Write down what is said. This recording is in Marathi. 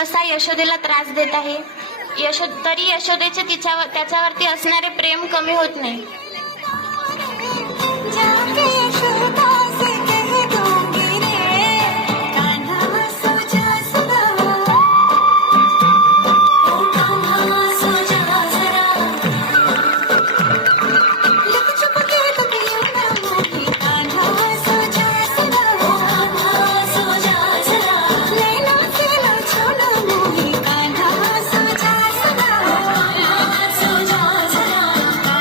कसा यशोदेला त्रास देत आहे, तरी यशोदेचे त्याच्यावरती असणारे प्रेम कमी होत नाही.